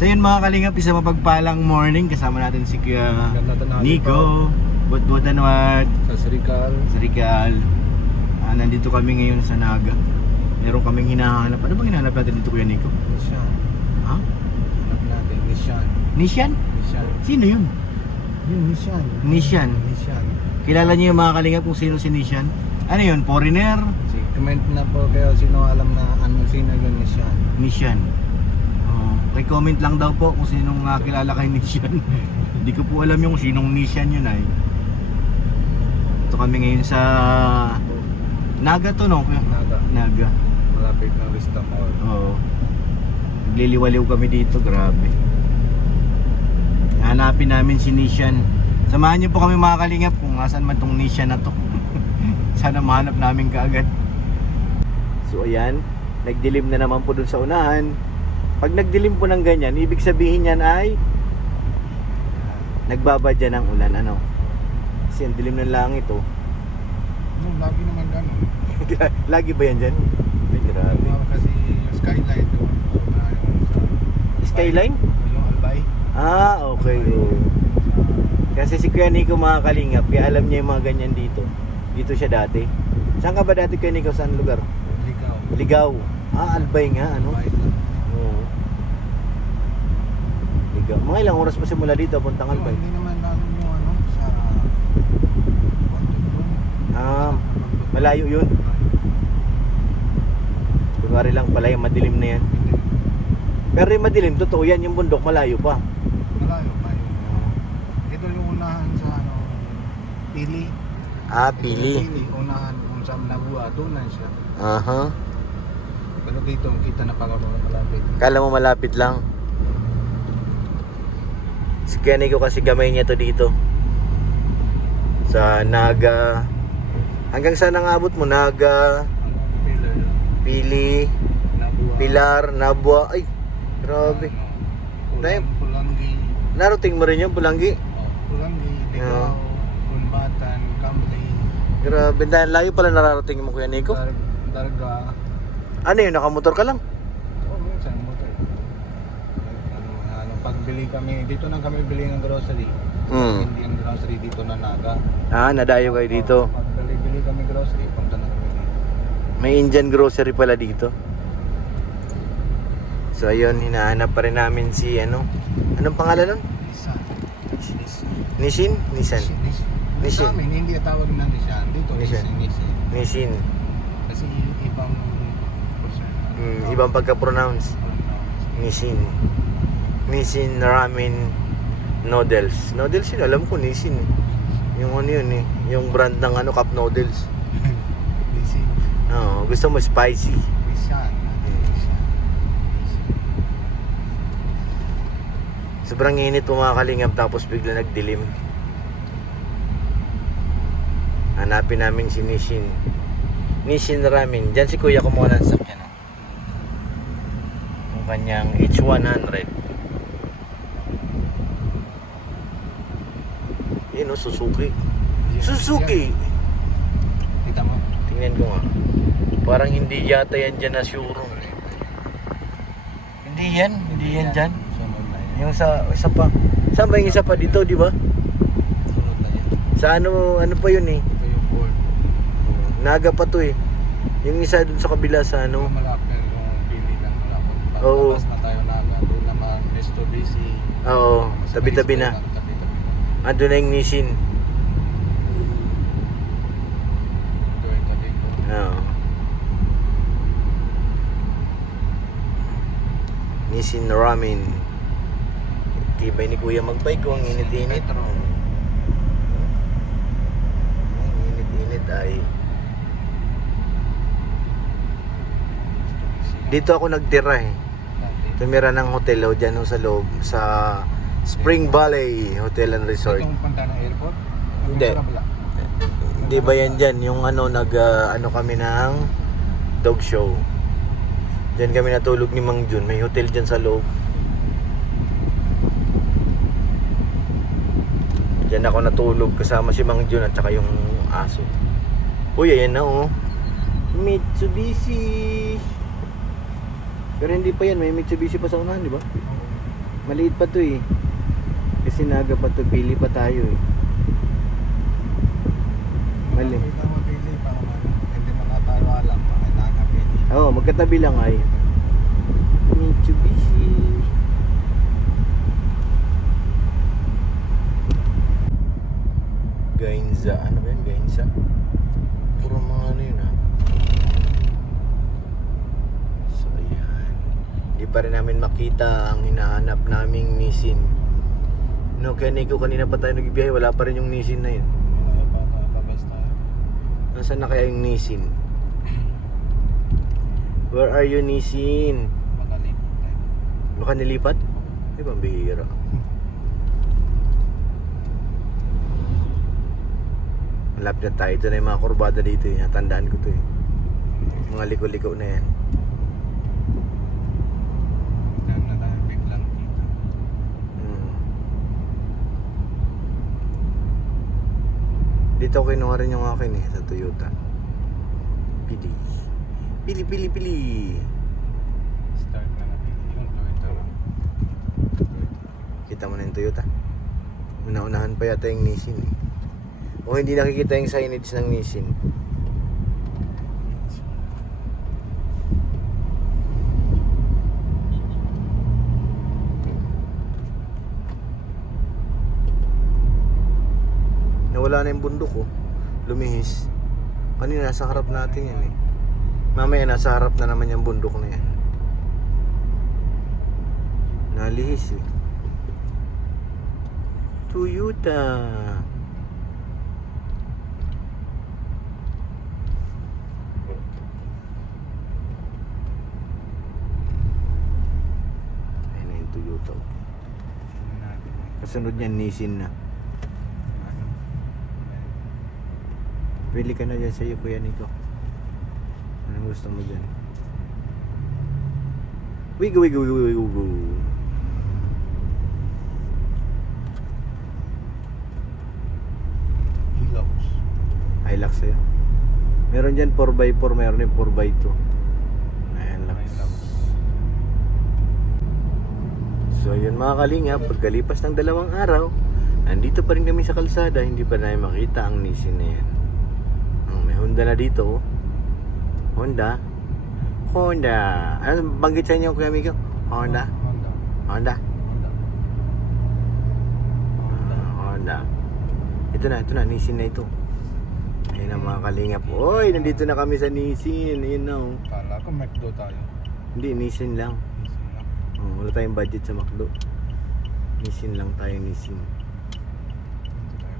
So yun mga kalingap, isa mapagpalang morning. Kasama natin si Kuya Nico Butbutanwat sa Srikal. Nandito kami ngayon sa Naga. Meron kaming hinahanap. Ano bang hinahanap natin dito, Kuya Nico? Nishan. Ha? Hanap natin, Nishan. Nishan? Nishan. Sino yun? Yung Nishan. Nishan. Nishan. Kilala niyo yung mga kalingap kung sino si Nishan? Ano yun? Foreigner? Comment na po kayo sino alam na ano sino yung Nishan. Nishan. Comment lang daw po kung sinong kilala kay Nishan. Hindi ko po alam yung sinong Nishan yun ay. Ito kami ngayon sa Naga to, no? Naga. Malapit ng Vista Mall. Oo. Nagliliwaliw kami dito, grabe. Hanapin namin si Nishan. Samahan niyo po kami mga kalingap kung asan man tong Nishan na to. Sana mahanap namin kaagad. So ayan, nagdilim na naman po dun sa unahan. Pag nagdilim po ng ganyan, ibig sabihin yan ay nagbabadya ng ulan, ano? Kasi ang dilim ng langit, oh. No, lagi naman ganun. Lagi ba yan dyan? Ay, grabe. Kasi yung skyline doon. Skyline? Yung Albay. Ah, okay. Oh. Kasi si Kuya Nico mga kalingap, kaya alam niya yung mga ganyan dito. Dito siya dati. Saan ka ba dati, Kuya Nico? Saan lugar? Ligaw. Ligaw. Ah, Albay nga, ano? Albay lang. Oo. Ligaw. Mga ilang oras pa simula dito, puntang Albay? Hindi naman lalo yung ano sa Ah, malayo yun. Kunwari lang pala yung madilim na yan. Pero yung madilim, totoo yan, yung bundok malayo pa. Malayo pa yun. Ito yung unahan sa ano, Pili. Ah, Ito Pili. yung Pili, unahan kung saan Nabua, doon na siya. Aha. Pero dito, kita na pala malapit. Kala mo malapit lang. Si Kenny ko kasi gamay niya to dito. Sa Naga. Hanggang saan ang abot mo? Naga, Pilar, Pili, Nabua. Pilar, Nabua. Ay, grabe. Pulanggi. Narating mo rin yung Pulanggi. Pulanggi, Ligaw, Bunbatan, Kamli. Grabe, dahil layo pala nararating mo, Kuya Nico. Darga. Ano yun, nakamotor ka lang? Oh, minsan motor. Pagbili kami, dito na kami bili ng grocery. Hindi ang grocery dito na Naga. Ah, nadayo kayo dito. Pagbili kami grocery, punta na kami dito. May Indian grocery pala dito. So ayun, hinahanap pa rin namin si ano. Anong pangalan nun? Nissan. Nishin? Nissan? Nissan. Sa amin, hindi tawag na Nissan. Dito, Nissan. Nissan. Nishin. Kasi ibang Ibang pagka-pronounce. Nishin. Nishin Ramen Noodles. Noodles yun, alam ko Nishin. Yung ano yun eh. Yung brand ng ano, cup noodles. Nissan. Oo, gusto mo spicy. Nissan. Sobrang init po mga kalingap, tapos bigla nagdilim. Hanapin namin si Nishin. Nishin Ramen. Diyan si Kuya kumuha ng sakyan. Yung kanyang H100. Yun o, Suzuki. Suzuki! Kita mo? Tingnan ko nga. Parang hindi yata yan dyan na showroom. Hindi yan dyan. Sunod na yan. Yung sa isa pa. Saan ba yung isa pa dito, di ba? Sunod na yan. Sa ano pa yun eh. Ito yung Ford. Naga pa to eh. Yung isa dun sa kabila sa ano. Malapit yung Pili lang. Malapit. Oo. Pagkabas na tayo Naga. Doon naman Mitsubishi. Oo, tabi-tabi na. Tabi-tabi. Ando na yung Nissin. Ito yung tabi ko. Oo. Nissin Ramen. Kibay ni Kuya magbike ko, ang init-init. Metro. Ang init-init ay. Dito ako nagtira eh. Tumira ng hotel o dyan o sa loob sa Spring Valley Hotel and Resort. Itong punta ng airport? Hindi. Hindi ba yan dyan? Yung ano, ano kami ng dog show. Dyan kami natulog ni Mang Jun. May hotel dyan sa loob. Dyan ako natulog kasama si Mang Jun at saka yung aso. Uy, ayan na oh. Mitsubishi. Pero hindi pa yan, may Mitsubishi pa sa unahan, di ba? Maliit pa to eh. Kasi naga pa to, pili pa tayo eh. Mali. Kita mo pili pa naman. Hindi mo tayo alam. Kailangan pili. Oo, magkatabi lang ay. Mitsubishi. Gainza, ano ba yun? Gainza? Puro mga ano yun ah. So ayan. Hindi pa rin namin makita ang hinahanap naming Nissin. No, kaya Nico, kanina pa tayo nagbibiyahe, wala pa rin yung Nissin na yun. Wala pa nakapabes tayo. Nasaan na kaya yung Nissin? Where are you, Nissin? Makalipot tayo. Baka nilipat? Di ba, ang bihira. Malapit na tayo. Ito na yung mga kurbada dito eh. Natandaan ko to eh. Mga liko-liko na yan. Yan na tayo biglang dito. Dito ko kinuha rin yung akin eh. Sa Toyota. Pili. Pili, pili, pili. Start na natin yung Toyota lang. Kita mo na yung Toyota. Una-unahan pa yata yung Nissin eh. O hindi nakikita yung signage ng Nissin. Nawala na yung bundok oh. Lumihis. Kanina nasa harap natin yan eh. Mamaya nasa harap na naman yung bundok na yan. Nalihis eh. Toyota. Ayun na yung Toyota. Ano natin yung Kasunod niyan Nissin na. ano. Pili ka na dyan sa'yo, Kuya Nico. Anong gusto mo dyan? Wigo, wigo, wigo, wigo, wigo. Hilux. Hilux sa'yo. Meron dyan 4x4, meron yung 4x2. Hilux. So yun mga kalinga, pagkalipas ng 2 araw, nandito pa rin kami sa kalsada, hindi pa namin makita ang Nissin na yan. May Honda na dito oh. Honda. Honda. Ano banggit sa inyo, Kuya Miko? Honda. Honda. Honda. Honda. Honda. Ito na, Nissin na ito. Ayun ang mga kalingap. Oy, nandito na kami sa Nissin. Ayun na oh. Kala ko McDo tayo. Hindi, Nissin lang. Nissin lang. Oh, wala tayong budget sa McDo. Nissin lang tayo, Nissin. Dito tayo.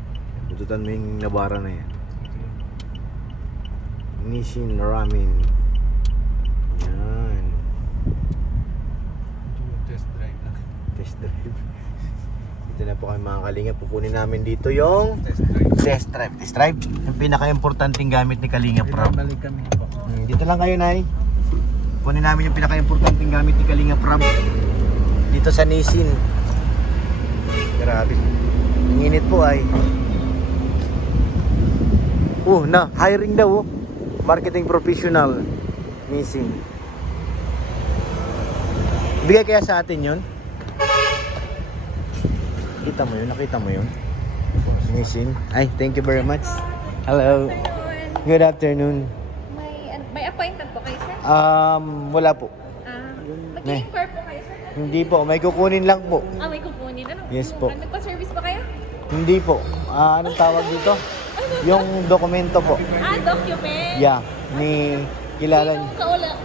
Bututan mo yung nabara na yan. Ito yun. Nissin Ramen. Yan. Ito yung test drive lang. Test drive. Dito na po kayo mga kalingap. Pukunin namin dito yung Test drive. test drive. Test drive? Yung pinaka-importanting gamit ni Kalingap Rob. Balik kami po. Dito lang kayo, Nay. Kunin namin yung pinaka-importanting gamit ni Kalingap Rob. Dito sa Nissin. Grabe. Ang init po ay. Hiring daw oh. Marketing professional. Nissin. Bigay kaya sa atin yun? Kita mo yun? Nakita mo yun? Nissin. Ay, thank you very much. Hello. Good afternoon. May appointment po kayo, sir? Wala po. Mag-inquire po kayo, sir? Hindi po, may kukunin lang po. May kukunin. Ano? Yes po. Nagpa-service ba kayo? Hindi po. Anong tawag dito? Yung dokumento po. Document. Yeah, ni kilala niyo.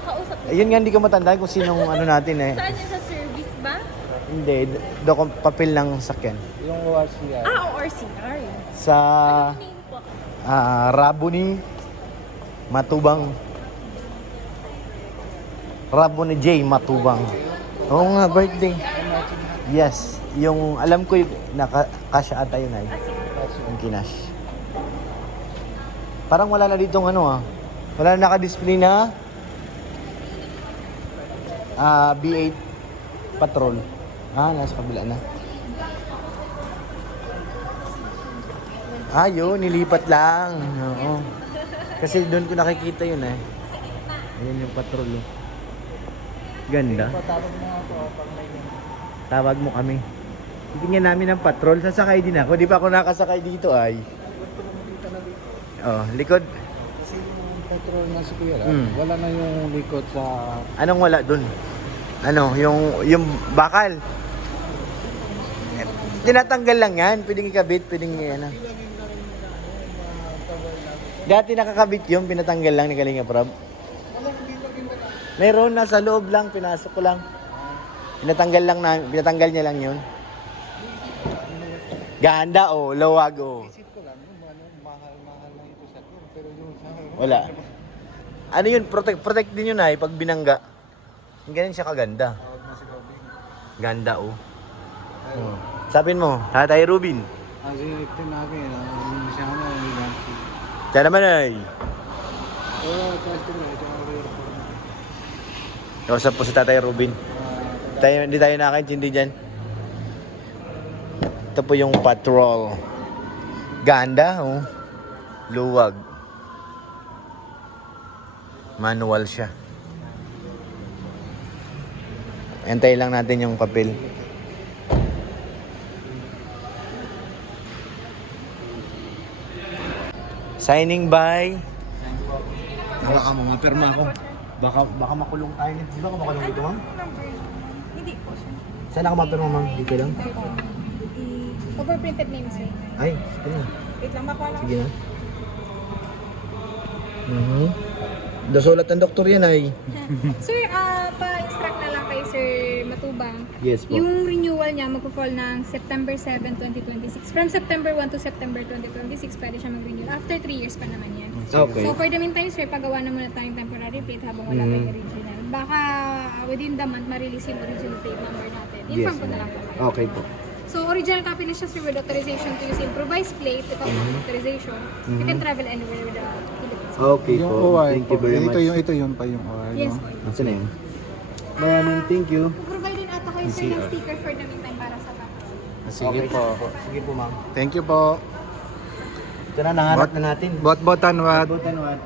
Kausap mo? Ayun nga, hindi ko matandaan kung sinong ano natin eh. Saan yun, sa service ba? Hindi, papel lang sakyan. Yung ORCR. ORCR. Sa Ano name po? Rabuni Matubang. Rabuni J Matubang. Oo nga, birthday. Yes, yung alam ko yung nakasya ata yun ay. Yung kinash. Parang wala na ditong ano wala na naka-display na B8 Patrol. Nasa kabila na. Yun, nilipat lang. Oo. Kasi doon ko nakikita yun eh. Ayun yung Patrol. Ganda. Patawag mo nga po pag may ganun. Tawag mo kami. Titingnan namin ang patrol. Sasakay din ako. Di pa ako nakasakay dito ay. Oh, likod. Kasi yung petrol na si Kuya, Mm. wala na yung likod sa... Anong wala dun? Ano, yung bakal. Tinatanggal lang yan. Pwedeng ikabit, pwedeng ano. Dati nakakabit yun, pinatanggal lang ni Kalinga Prab. Meron, nasa loob lang, pinasok ko lang. Pinatanggal niya lang yun. Ganda oh, lawag oh. Isip ko lang, mahal na ito sa akin. Pero yung sa... Wala. Ano yun, protect din yun ay pag binangga. Ganyan siya kaganda. Tawag na si Robin. Ganda oh. Pero, Sapin mo, Tatay Rubin. ang sinip din namin, siya na yung ilan. Siya naman ay. Oo, customer, ito ang rear for na. Kausap po si Tatay Rubin. Hindi tayo nakakaintindi dyan. Ito po yung patrol. Ganda oh. Luwag. Manual siya. Antay lang natin yung papel. Signing by. Hala ka mga perma ko. Baka makulong tayo. Di ba ka makulong dito, ma'am? Hindi po siya. Saan ako mapirma, ma'am? Dito lang? Overprinted name sir. Ay, sige na. Wait lang, makuha lang. Sige na. Dasulat ng doktor yan ay. Sir, pa-instruct na lang kay Sir Matubang. Yes po. Yung renewal niya magpo-fall ng September 7, 2026. From September 1 to September 2026, pwede siya mag-renew. After 3 years pa naman yan. Okay. So for the meantime, sir, pagawa na muna tayong temporary plate habang wala tayong original. Baka within the month, ma-release yung original plate number natin. Inform ko na lang po kayo. Okay po. So original copy na siya, sir, with authorization to use improvised plate. Ito ang authorization. You can travel anywhere with the Philippines. Okay Yung po. OI Thank you po. very much. Ito yun pa yung OI. Yes no? po. Asa na yun? Maraming thank you. Provide din ata kayo, sir, ng sticker for the meantime para sa back. Sige Okay po. Sige po, ma'am. Thank you po. Ito na, nahanap na natin. Bot-botan what? Butan what?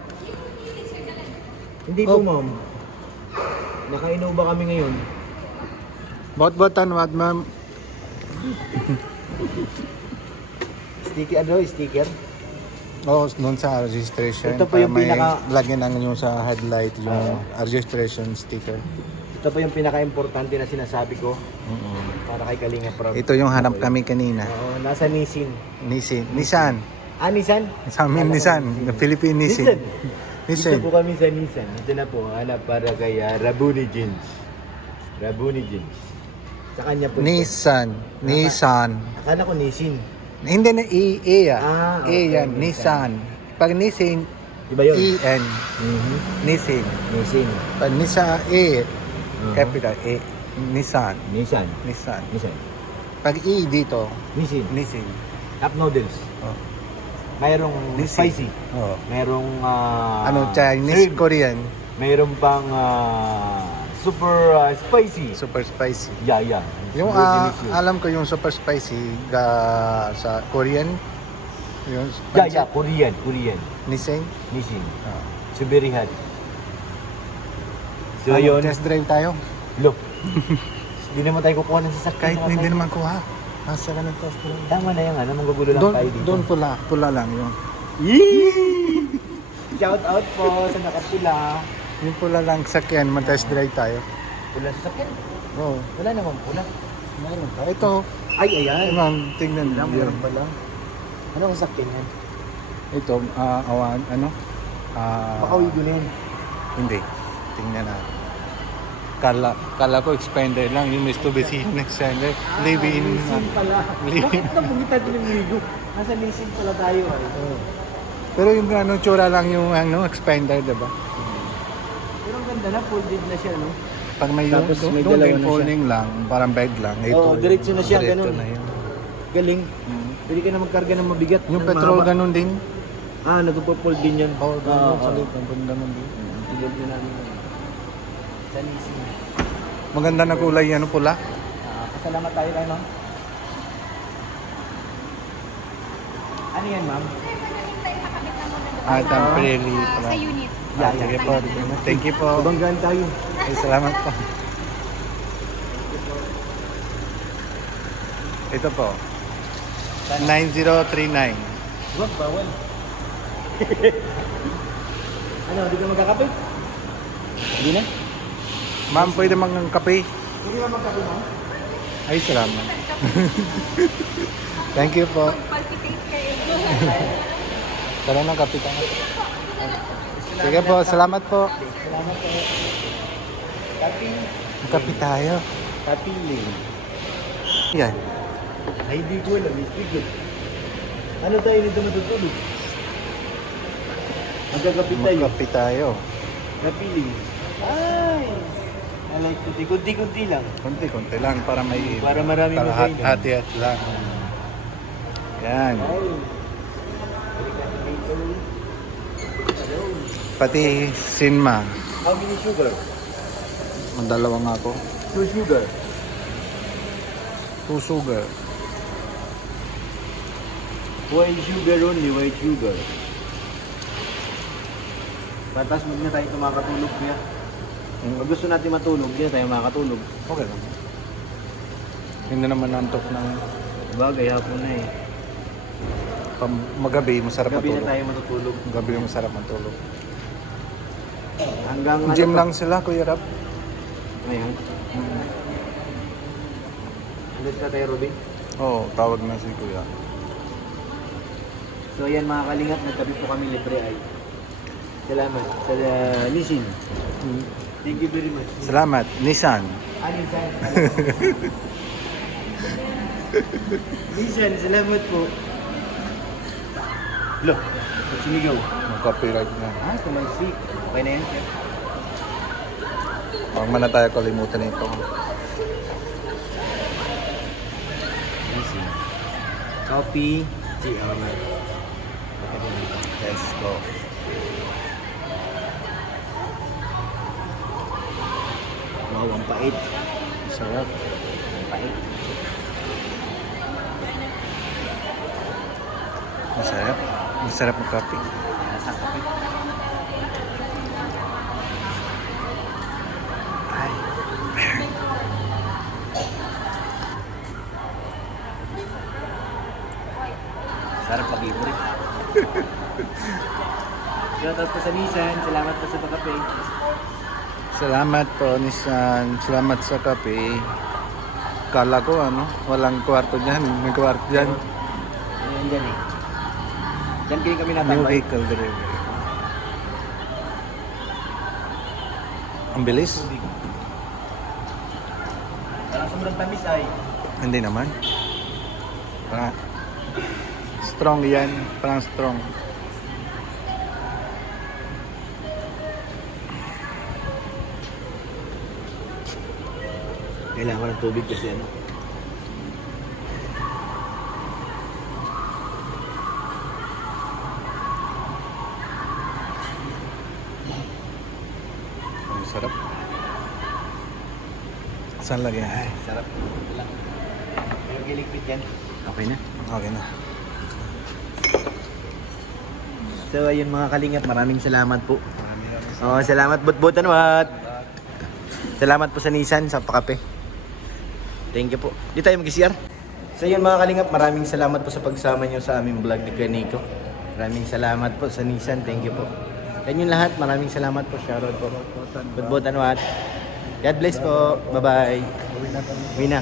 Hindi po, ma'am. Naka-Innova kami ngayon. Bot-botan what, ma'am? Sticker, ano? Sticker? Oo, doon sa registration. Ito po yung para may pinaka- lagyan ang yung sa headlight, yung registration sticker. Ito po yung pinaka-importante na sinasabi ko para kay Kalinga Prab. Ito yung hanap kami kanina. Oo, nasa Nissin. Nissan. Ah, Nissan? Sa amin, Akala ko Nissan. The Philippine Nissan. Dito po kami sa Nissan. Ito na po, hanap para kay Rabuni Jeans. Rabuni Jeans. Sa kanya po ito. Nissan. Akala ko Nissin. Hindi na E yan. Ah, E okay, yan, Nissan. Pag Nissan, Iba yun? E-N. Nissan. Nissin. Pag Nissan, E, capital E. Nissan. Nissan. Nissan. Nissan. Pag E dito, Nissin. Nissan. Cup noodles. Oh. Mayroong Nissin. spicy. Oh. Mayroong Chinese, shrimp. Korean, Mayroong pang super spicy. super spicy. Yeah. Yung Very delicious. alam ko yung super spicy sa Korean, yung Yeah, Korean. Nissan. Nissin. Oh. Suberihan. So yun. Test drive tayo. Look. Hindi naman tayo kukuha ng sasakyan. Kahit mga hindi tayo. naman kuha. Nasa ka ng test drive. Tama na yung manggugulo lang tayo dito. Doon pula lang yun. Yee! Shout out po sa nakapila. Yung pula lang sakyan, mag-test drive tayo. Pula sa sakyan. Oo. Wala naman pula. Meron pa. Ito, Ay, ayan. ma'am, tingnan Wala, mo. meron pala. Anong sakyan yan? Ito, Baka wigo na yun. hindi. Tingnan natin. Kala ko expander lang, yung Mitsubishi expander. Live in. Nissin pala. Live-in. Bakit nabugitan din ng wigo? Nasa Nissin pala tayo ay. Pero yung tsura lang yung expander, diba? Pero ang ganda na, folded na siya, no? Pag may Tapos yung may doon dalawa din na siya. folding lang, parang bed lang. Ito, Oo, diretso na siya, diretso ganun. na yun. Galing. Pwede ka na magkarga ng mabigat. Yung ng petrol mahaba. ganun din. Ah, nagpo-fold din yan. Oo, Ah, ganun. Salit, ang ganun din. Fold din namin. Sa Nissin. Maganda na kulay yan, pula. Pasalamat tayo kay ma'am. Ano yan, ma'am? Sir, for the meantime, nakabit na muna doon Temporarily sa pala. unit. Yeah, Sige po. Thank you po. Kabanggaan tayo. Ay, salamat po. Ito po. 9039. Wag, bawal. Ano, di ka magkakape? Hindi na? Ma'am, pwede mang kape? Hindi na magkape mo? Ay, salamat. Thank you po. Palpitate kayo. Tara ng kape tayo. Sige po, salamat po. Salamat po. Kape. Kape tayo. Kapiling. Yan. Ay, di ko alam. Istigod. Ano tayo nito matutulog? Magkakape tayo. Magkape tayo. Kapiling. Ay! I like to. Kunti-kunti lang. Konti-konti lang para may Para marami makain. hati-hat lang. Yan. Ay. Pati sinma. How many sugar? Ang dalawa nga ako. 2 sugar. 2 sugar. White sugar only, white sugar. Patas, huwag na tayo makatulog niya. Pag gusto natin matulog, hindi na tayo makatulog. Okay lang. Hindi naman nantok ng Bagay, hapon na eh. magabi, masarap Gabi na matulog. tayo matutulog. Gabi masarap matulog. Hanggang Gym to? lang sila, Kuya Rap. Ngayon. Ulit ka tayo, Ruby. Oo, tawag na si Kuya. So ayan mga kalingap, nagkape po kami libre ay. Salamat sa lisin. Thank you very much. Salamat, Nissan. Anisan. Lisan, salamat po. Lo, ba't sinigaw? Mag-copyright na. Ah, tumalsik. Okay na yan. Huwag man na tayo kalimutan ito. Lisin. Copy. Let's go. Wow, ang pait. Sarap. Ang pait. Masarap. Masarap ng kape. Nasa kape. Ay. Sarap pag-ibig. Shoutout po sa Nissan. Salamat po sa pagkape. Salamat po, Nissan. Salamat sa kape. Kala ko walang kwarto dyan. May kwarto dyan. Ayan dyan eh. Dyan kayo kami New natambay. vehicle delivery. Ang bilis? Parang sobrang tamis ay. Hindi naman. Parang strong yan. Parang strong. Kailangan ko ng tubig kasi ano. Ang sarap. Saan lagyan? Ay, sarap. Wala. Pero giligpit yan. Okay na. Okay na. So ayun mga kalingap, maraming salamat po. Oh, salamat butbutan wat. Salamat po sa Nissan sa pakape. Thank you po. Di tayo mag-CR. So yun mga kalingap, maraming salamat po sa pagsama nyo sa aming vlog ni Kaniko. Maraming salamat po sa Nissan. Thank you po. Kanyang lahat, maraming salamat po. Shoutout po. Butbutan wat. God bless po. Bye-bye. Uwi na.